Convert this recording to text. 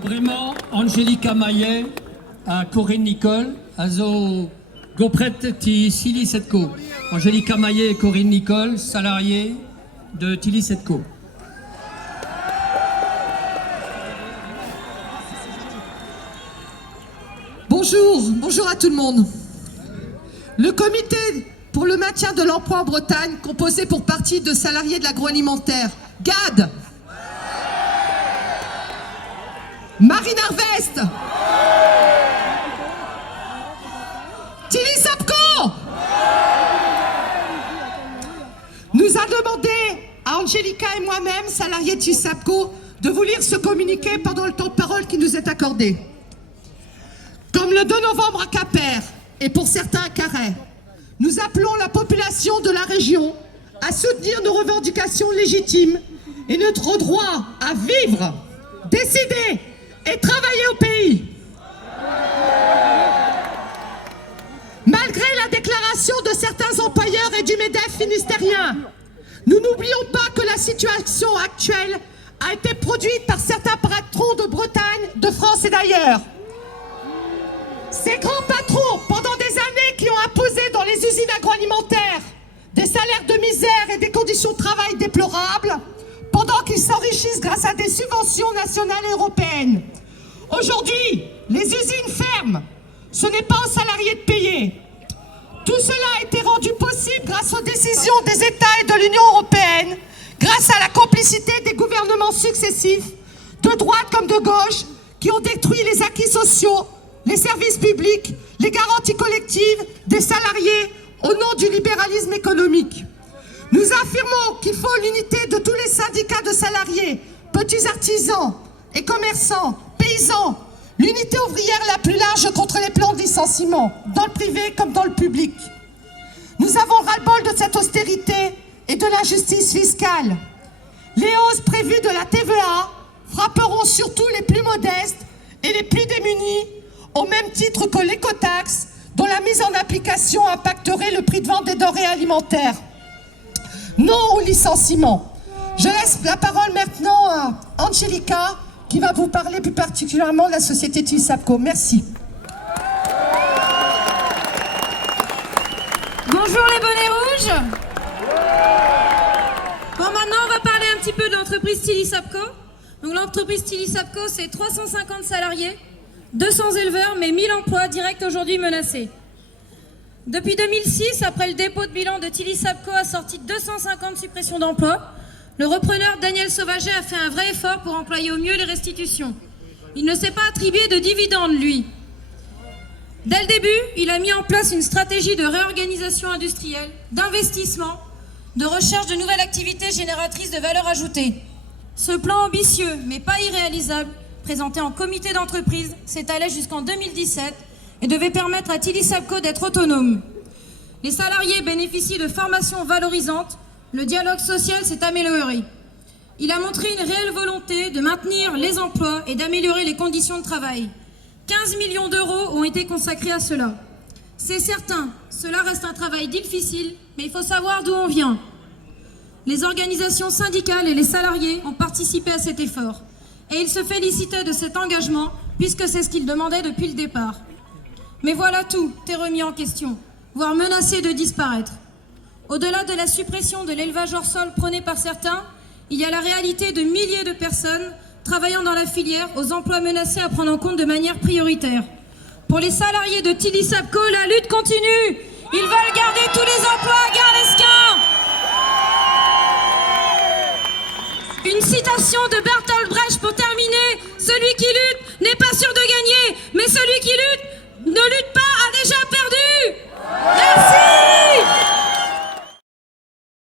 Vraiment, Angelica Maillet, à Corinne Nicole, also Gopret Tilly Setco. Angelica Maillet et Corinne Nicole, salariés de Tilly Setco. Bonjour à tout le monde. Le comité pour le maintien de l'emploi en Bretagne, composé pour partie de salariés de l'agroalimentaire, GAD, Marine Harvest, Tilly Sapco, nous a demandé à Angelica et moi-même, salariés de Tilly Sapco, de vous lire ce communiqué pendant le temps de parole qui nous est accordé. Comme le 2 novembre à Quimper et pour certains à Carhaix, nous appelons la population de la région à soutenir nos revendications légitimes et notre droit à vivre, décider et travailler au pays. Malgré la déclaration de certains employeurs et du MEDEF finistérien, nous n'oublions pas que la situation actuelle a été produite par certains patrons de Bretagne, de France et d'ailleurs. Ces grands patrons, pendant des années, qui ont imposé dans les usines agroalimentaires des salaires de misère et des conditions de travail déplorables, pendant qu'ils s'enrichissent grâce à des subventions nationales et européennes. Aujourd'hui, les usines ferment. Ce n'est pas aux salariés de payer. Tout cela a été rendu possible grâce aux décisions des États et de l'Union européenne, grâce à la complicité des gouvernements successifs, de droite comme de gauche, qui ont détruit les acquis sociaux, les services publics, les garanties collectives des salariés au nom du libéralisme économique. Nous affirmons qu'il faut l'unité de tous les syndicats de salariés, petits artisans et commerçants, paysans, l'unité ouvrière la plus large contre les plans de licenciement, dans le privé comme dans le public. Nous avons ras-le-bol de cette austérité et de l'injustice fiscale. Les hausses prévues de la TVA frapperont surtout les plus modestes et les plus démunis, au même titre que l'écotaxe, dont la mise en application impacterait le prix de vente des denrées alimentaires. Non au licenciement. Je laisse la parole maintenant à Angelica, qui va vous parler plus particulièrement de la société Tilly Sapco. Merci. Bonjour les bonnets rouges. Bon, maintenant on va parler un petit peu de l'entreprise Tilly Sapco. Donc l'entreprise Tilly Sapco, c'est 350 salariés, 200 éleveurs, mais 1000 emplois directs aujourd'hui menacés. Depuis 2006, après le dépôt de bilan de Tilly Sapco assorti de 250 suppressions d'emplois, le repreneur Daniel Sauvaget a fait un vrai effort pour employer au mieux les restitutions. Il ne s'est pas attribué de dividendes, lui. Dès le début, il a mis en place une stratégie de réorganisation industrielle, d'investissement, de recherche de nouvelles activités génératrices de valeur ajoutée. Ce plan ambitieux, mais pas irréalisable, présenté en comité d'entreprise, s'étalait jusqu'en 2017 et devait permettre à Tilly Sapco d'être autonome. Les salariés bénéficient de formations valorisantes, le dialogue social s'est amélioré. Il a montré une réelle volonté de maintenir les emplois et d'améliorer les conditions de travail. 15 millions d'euros ont été consacrés à cela. C'est certain, cela reste un travail difficile, mais il faut savoir d'où on vient. Les organisations syndicales et les salariés ont participé à cet effort. Et ils se félicitaient de cet engagement, puisque c'est ce qu'ils demandaient depuis le départ. Mais voilà, tout est remis en question, voire menacé de disparaître. Au-delà de la suppression de l'élevage hors sol prôné par certains, il y a la réalité de milliers de personnes travaillant dans la filière aux emplois menacés à prendre en compte de manière prioritaire. Pour les salariés de Tilly Sapco, la lutte continue. Ils veulent garder tous les emplois à Gare-l'Esquin. Une citation de Bertolt Brecht pour terminer. Celui qui lutte n'est pas sûr de gagner, mais celui qui lutte ne lutte pas